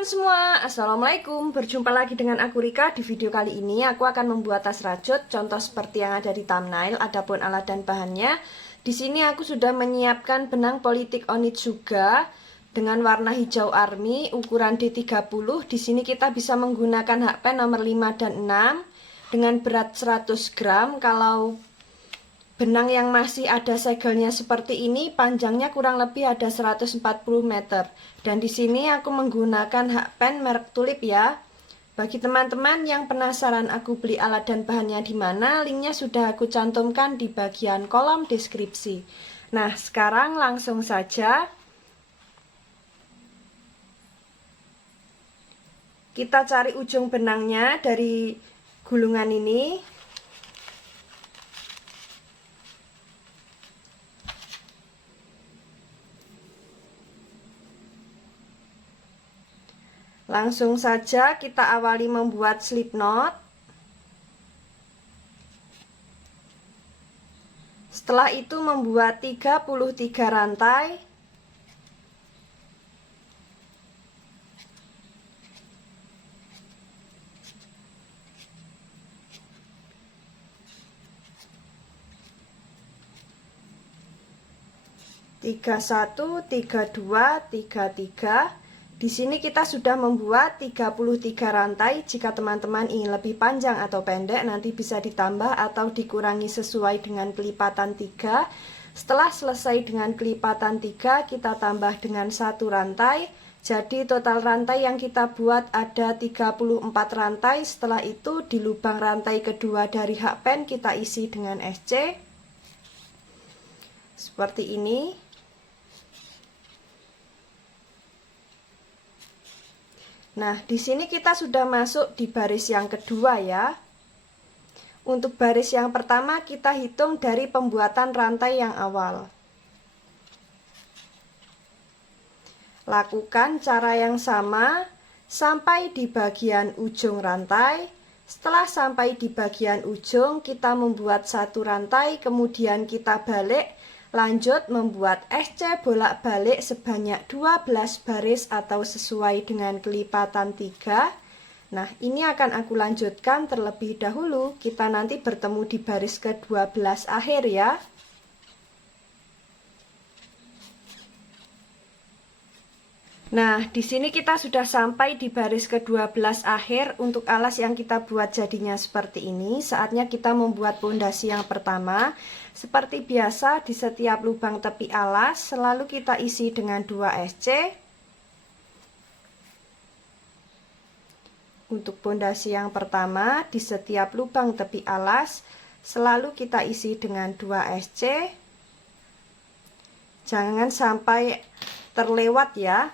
teman-teman semua, Assalamualaikum. Berjumpa lagi dengan aku Rika. Di video kali ini aku akan membuat tas rajut, contoh seperti yang ada di thumbnail. Adapun alat dan bahannya, di sini aku sudah menyiapkan benang politik Onitsuga dengan warna hijau army, ukuran D30. Di sini kita bisa menggunakan hakpen nomor 5 dan 6 dengan berat 100 gram. Kalau benang yang masih ada segelnya seperti ini, panjangnya kurang lebih ada 140 meter. Dan di sini aku menggunakan hakpen merek Tulip ya. Bagi teman-teman yang penasaran aku beli alat dan bahannya di mana, linknya sudah aku cantumkan di bagian kolom deskripsi. Nah, sekarang langsung saja kita cari ujung benangnya dari gulungan ini. Langsung saja kita awali membuat slip knot. Setelah itu membuat 33 rantai. Tiga satu, 32, 33. Di sini kita sudah membuat 33 rantai. Jika teman-teman ingin lebih panjang atau pendek, nanti bisa ditambah atau dikurangi sesuai dengan kelipatan 3. Setelah selesai dengan kelipatan 3, kita tambah dengan 1 rantai. Jadi total rantai yang kita buat ada 34 rantai. Setelah itu di lubang rantai kedua dari hakpen kita isi dengan SC. Seperti ini. Nah, di sini kita sudah masuk di baris yang kedua ya. Untuk baris yang pertama kita hitung dari pembuatan rantai yang awal. Lakukan cara yang sama sampai di bagian ujung rantai. Setelah sampai di bagian ujung, kita membuat 1 rantai, kemudian kita balik. Lanjut membuat SC bolak-balik sebanyak 12 baris atau sesuai dengan kelipatan 3. Nah, ini akan aku lanjutkan terlebih dahulu. Kita nanti bertemu di baris ke-12 akhir ya. Nah, di sini kita sudah sampai di baris ke-12 akhir. Untuk alas yang kita buat jadinya seperti ini. Saatnya kita membuat pondasi yang pertama. Seperti biasa, di setiap lubang tepi alas selalu kita isi dengan 2 SC. Untuk pondasi yang pertama, di setiap lubang tepi alas selalu kita isi dengan 2 SC. Jangan sampai terlewat ya.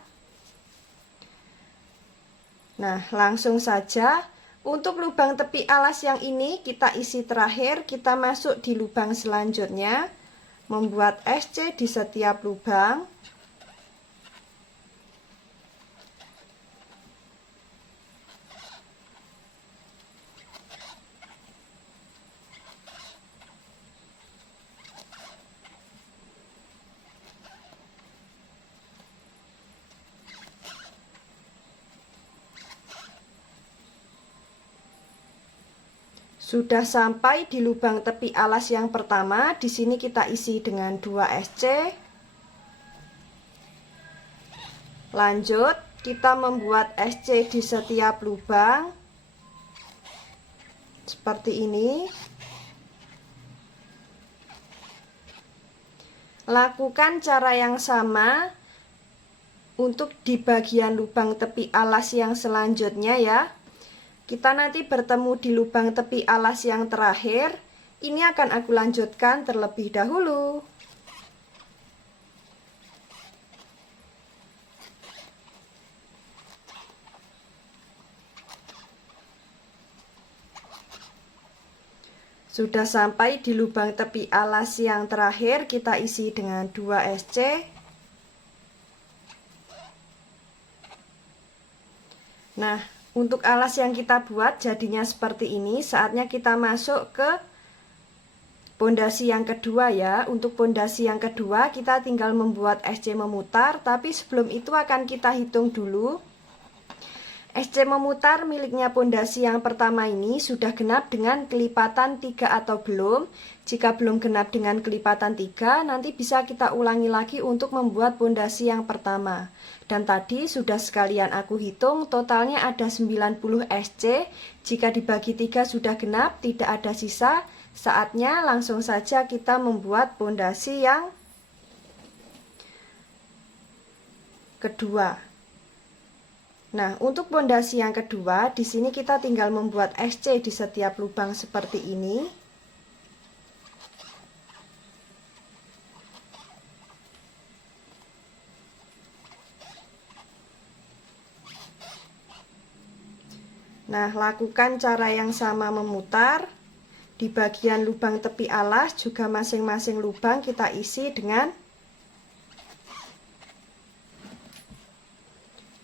Nah, langsung saja untuk lubang tepi alas yang ini kita isi terakhir, kita masuk di lubang selanjutnya, membuat SC di setiap lubang. Sudah sampai di lubang tepi alas yang pertama, di sini kita isi dengan 2 SC. Lanjut, kita membuat SC di setiap lubang. Seperti ini. Lakukan cara yang sama untuk di bagian lubang tepi alas yang selanjutnya ya. Kita nanti bertemu di lubang tepi alas yang terakhir. Ini akan aku lanjutkan terlebih dahulu. Sudah sampai di lubang tepi alas yang terakhir, kita isi dengan 2 SC. Nah, untuk alas yang kita buat jadinya seperti ini. Saatnya kita masuk ke pondasi yang kedua ya. Untuk pondasi yang kedua kita tinggal membuat SC memutar, tapi sebelum itu akan kita hitung dulu. SC memutar miliknya pondasi yang pertama ini sudah genap dengan kelipatan 3 atau belum? Jika belum genap dengan kelipatan 3, nanti bisa kita ulangi lagi untuk membuat pondasi yang pertama. Dan tadi sudah sekalian aku hitung, totalnya ada 90 SC. Jika dibagi 3 sudah genap, tidak ada sisa. Saatnya langsung saja kita membuat pondasi yang kedua. Nah, untuk pondasi yang kedua, di sini kita tinggal membuat SC di setiap lubang seperti ini. Nah, lakukan cara yang sama memutar. Di bagian lubang tepi alas juga masing-masing lubang kita isi dengan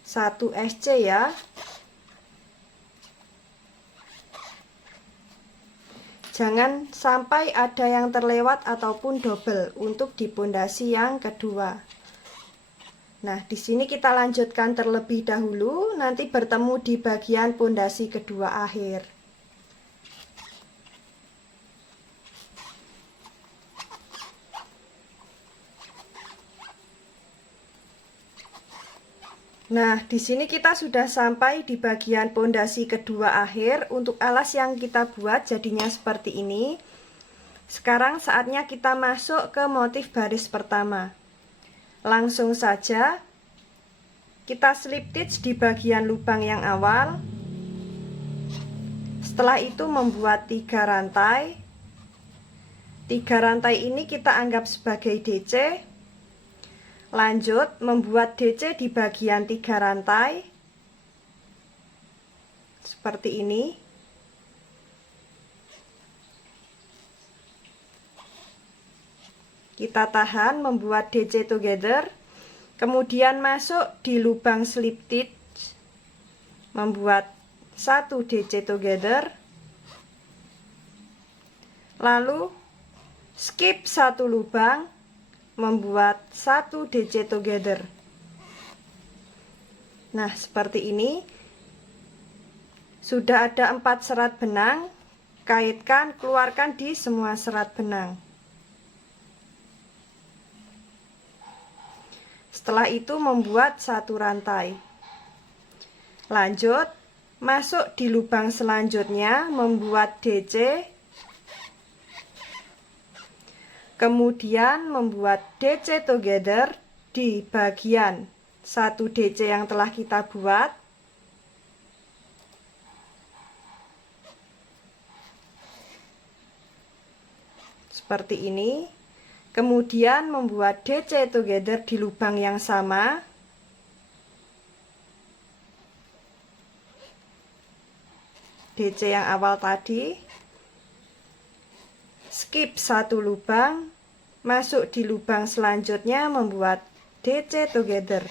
1 SC ya. Jangan sampai ada yang terlewat ataupun double untuk di pondasi yang kedua. Nah, di sini kita lanjutkan terlebih dahulu, nanti bertemu di bagian pondasi kedua akhir. Nah, di sini kita sudah sampai di bagian pondasi kedua akhir. Untuk alas yang kita buat jadinya seperti ini. Sekarang saatnya kita masuk ke motif baris pertama. Langsung saja kita slip stitch di bagian lubang yang awal. Setelah itu membuat 3 rantai. 3 rantai ini kita anggap sebagai DC. Lanjut membuat DC di bagian 3 rantai seperti ini. Kita tahan membuat DC together, kemudian masuk di lubang slip stitch membuat 1 DC together, lalu skip 1 lubang membuat 1 DC together. Nah, seperti ini. Sudah ada 4 serat benang, kaitkan, keluarkan di semua serat benang. Setelah itu membuat 1 rantai. Lanjut, masuk di lubang selanjutnya membuat DC. Kemudian membuat DC together di bagian 1 DC yang telah kita buat. Seperti ini. Kemudian membuat DC together di lubang yang sama. DC yang awal tadi. Skip 1 lubang, masuk di lubang selanjutnya membuat DC together.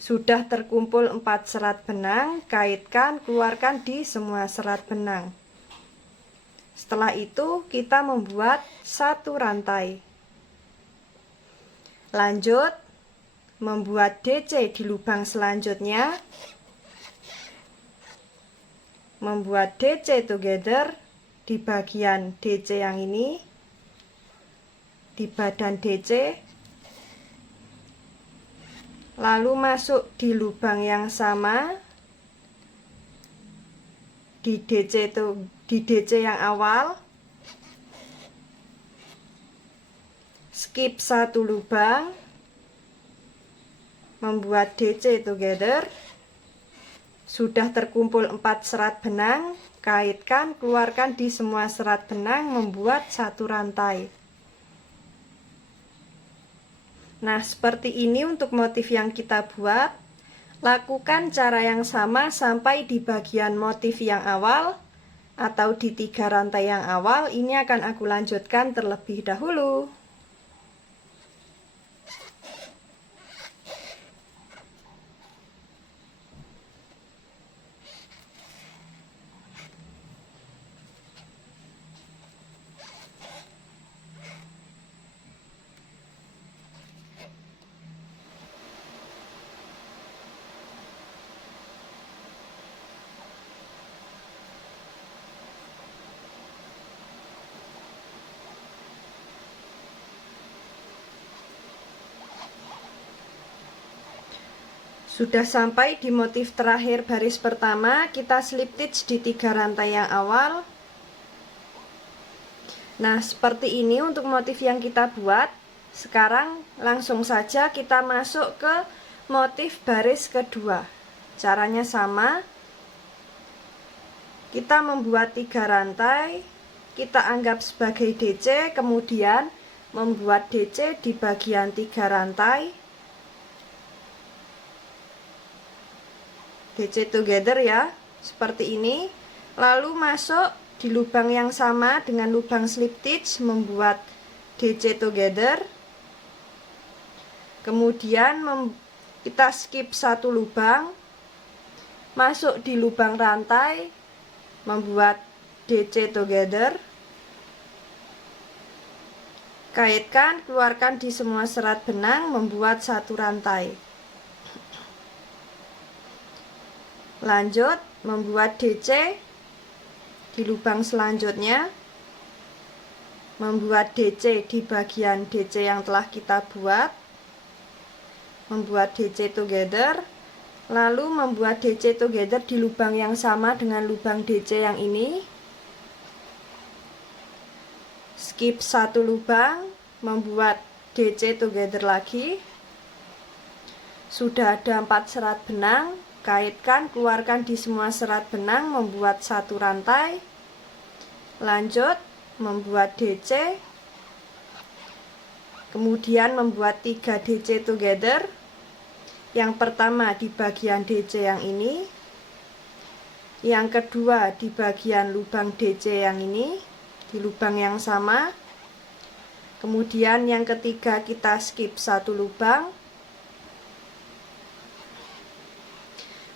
Sudah terkumpul 4 serat benang, kaitkan, keluarkan di semua serat benang. Setelah itu kita membuat 1 rantai. Lanjut membuat DC di lubang selanjutnya, membuat DC together di bagian DC yang ini, di badan DC, lalu masuk di lubang yang sama di DC yang awal, skip 1 lubang, membuat DC together. Sudah terkumpul 4 serat benang, kaitkan, keluarkan di semua serat benang, membuat 1 rantai. Nah, seperti ini untuk motif yang kita buat. Lakukan cara yang sama sampai di bagian motif yang awal atau di 3 rantai yang awal. Ini akan aku lanjutkan terlebih dahulu. Sudah sampai di motif terakhir baris pertama, kita slip stitch di 3 rantai yang awal. Nah, seperti ini untuk motif yang kita buat. Sekarang langsung saja kita masuk ke motif baris kedua. Caranya sama. Kita membuat 3 rantai, kita anggap sebagai DC, kemudian membuat DC di bagian 3 rantai. DC together ya, seperti ini. Lalu masuk di lubang yang sama dengan lubang slip stitch, membuat DC together. Kemudian kita skip satu lubang, masuk di lubang rantai, membuat DC together. Kaitkan, keluarkan di semua serat benang, membuat satu rantai. Lanjut membuat DC di lubang selanjutnya, membuat DC di bagian DC yang telah kita buat, membuat DC together, lalu membuat DC together di lubang yang sama dengan lubang DC yang ini. Skip satu lubang, membuat DC together lagi. Sudah ada 4 serat benang, kaitkan, keluarkan di semua serat benang, membuat satu rantai. Lanjut membuat DC, kemudian membuat 3 DC together. Yang pertama di bagian DC yang ini, yang kedua di bagian lubang DC yang ini, di lubang yang sama. Kemudian yang ketiga kita skip satu lubang.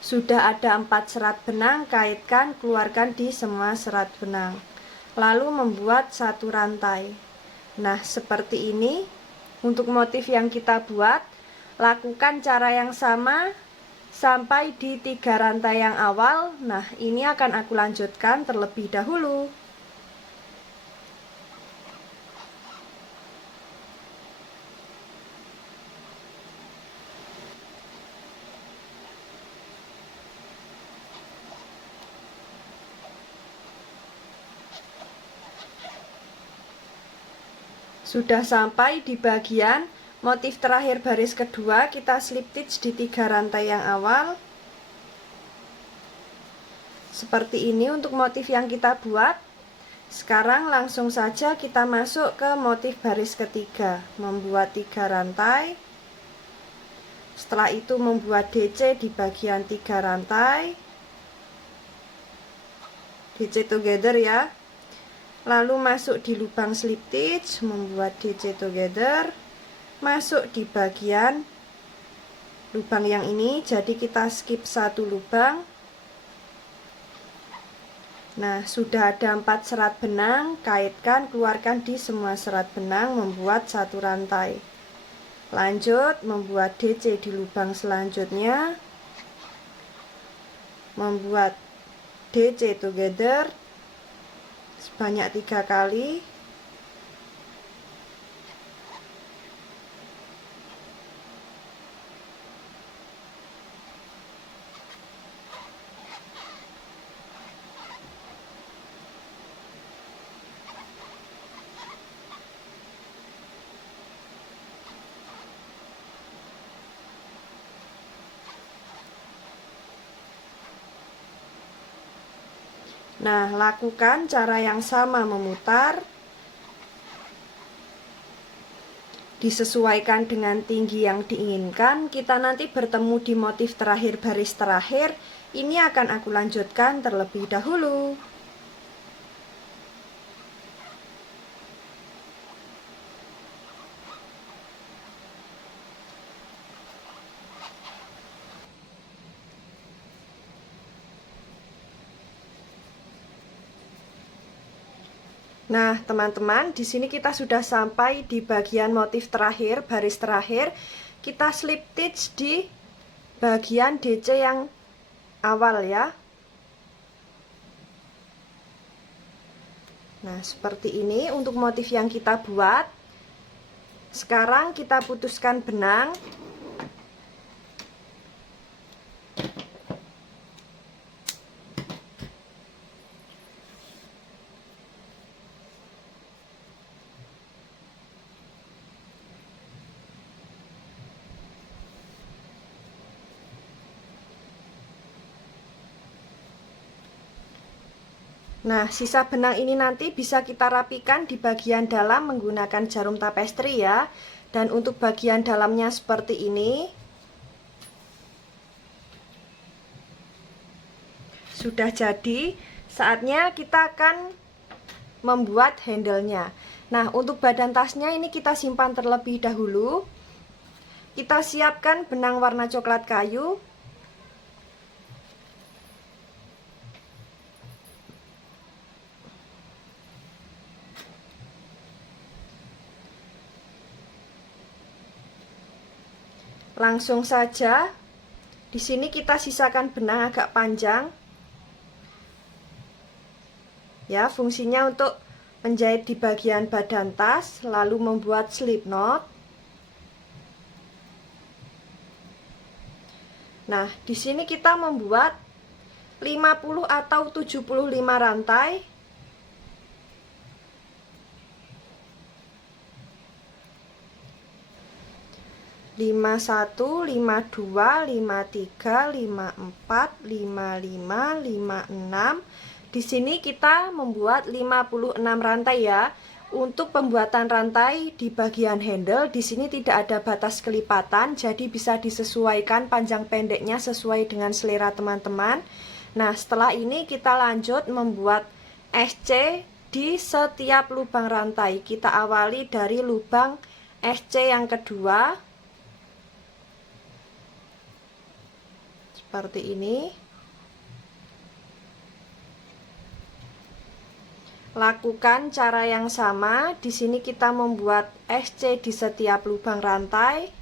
Sudah ada 4 serat benang, kaitkan, keluarkan di semua serat benang, lalu membuat satu rantai. Nah, seperti ini untuk motif yang kita buat. Lakukan cara yang sama sampai di 3 rantai yang awal. Nah, ini akan aku lanjutkan terlebih dahulu. Sudah sampai di bagian motif terakhir baris kedua, kita slip stitch di 3 rantai yang awal. Seperti ini untuk motif yang kita buat. Sekarang langsung saja kita masuk ke motif baris ketiga, membuat 3 rantai. Setelah itu membuat DC di bagian 3 rantai, DC together ya. Lalu masuk di lubang slip stitch, membuat DC together, masuk di bagian lubang yang ini, jadi kita skip satu lubang. Nah, sudah ada 4 serat benang, kaitkan, keluarkan di semua serat benang, membuat satu rantai. Lanjut membuat DC di lubang selanjutnya, membuat DC together sebanyak 3 kali. Nah, lakukan cara yang sama memutar. Disesuaikan dengan tinggi yang diinginkan. Kita nanti bertemu di motif terakhir baris terakhir. Ini akan aku lanjutkan terlebih dahulu. Nah, teman-teman, di sini kita sudah sampai di bagian motif terakhir, baris terakhir. Kita slip stitch di bagian DC yang awal ya. Nah, seperti ini untuk motif yang kita buat. Sekarang kita putuskan benang. Nah, sisa benang ini nanti bisa kita rapikan di bagian dalam menggunakan jarum tapestri ya. Dan untuk bagian dalamnya seperti ini. Sudah jadi, saatnya kita akan membuat handle-nya. Nah, untuk badan tasnya ini kita simpan terlebih dahulu. Kita siapkan benang warna coklat kayu. Langsung saja, di sini kita sisakan benang agak panjang. Ya, fungsinya untuk menjahit di bagian badan tas, lalu membuat slip knot. Nah, di sini kita membuat 50 atau 75 rantai. 51, 52, 53, 54, 55, 56. Di sini kita membuat 56 rantai ya. Untuk pembuatan rantai di bagian handle di sini tidak ada batas kelipatan, jadi bisa disesuaikan panjang pendeknya sesuai dengan selera teman-teman. Nah, setelah ini kita lanjut membuat SC di setiap lubang rantai. Kita awali dari lubang SC yang kedua. Seperti ini. Lakukan cara yang sama. Di sini kita membuat SC di setiap lubang rantai.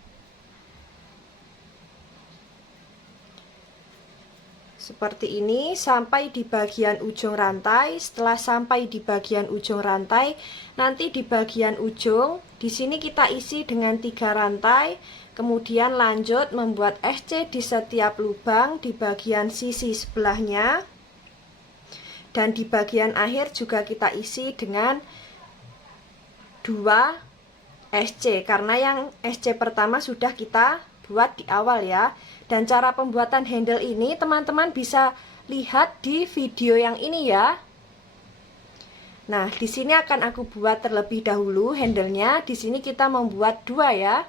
Seperti ini sampai di bagian ujung rantai. Setelah sampai di bagian ujung rantai, nanti di bagian ujung di sini kita isi dengan 3 rantai. Kemudian lanjut membuat SC di setiap lubang di bagian sisi sebelahnya. Dan di bagian akhir juga kita isi dengan 2 SC, karena yang SC pertama sudah kita buat di awal ya. Dan cara pembuatan handle ini teman-teman bisa lihat di video yang ini ya. Nah, di sini akan aku buat terlebih dahulu handle-nya. Di sini kita membuat 2 ya.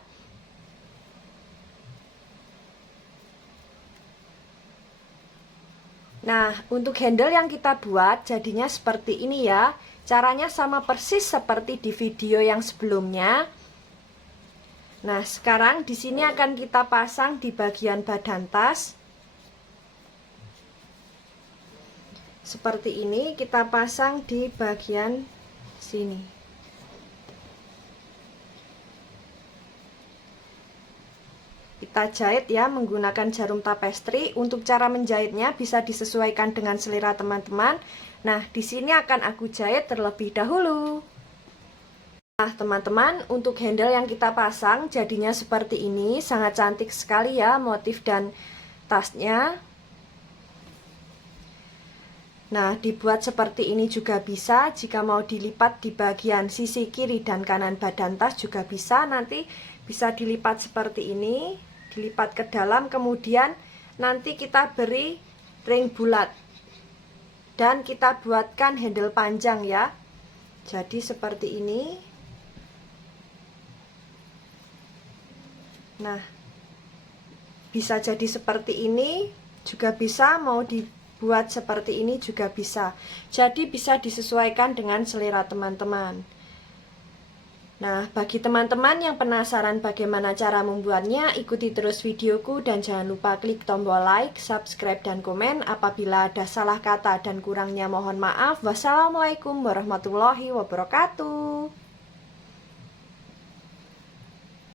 Nah, untuk handle yang kita buat jadinya seperti ini ya. Caranya sama persis seperti di video yang sebelumnya. Nah, sekarang di sini akan kita pasang di bagian badan tas. Seperti ini kita pasang di bagian sini. Kita jahit ya menggunakan jarum tapestri. Untuk cara menjahitnya bisa disesuaikan dengan selera teman-teman. Nah, di sini akan aku jahit terlebih dahulu. Nah, teman-teman, untuk handle yang kita pasang jadinya seperti ini. Sangat cantik sekali ya motif dan tasnya. Nah, dibuat seperti ini juga bisa. Jika mau dilipat di bagian sisi kiri dan kanan badan tas juga bisa. Nanti bisa dilipat seperti ini. Dilipat ke dalam, kemudian nanti kita beri ring bulat dan kita buatkan handle panjang ya. Jadi seperti ini. Nah, bisa jadi seperti ini juga bisa, mau dibuat seperti ini juga bisa. Jadi bisa disesuaikan dengan selera teman-teman. Nah, bagi teman-teman yang penasaran bagaimana cara membuatnya, ikuti terus videoku dan jangan lupa klik tombol like, subscribe, dan komen. Apabila ada salah kata dan kurangnya mohon maaf. Wassalamualaikum warahmatullahi wabarakatuh.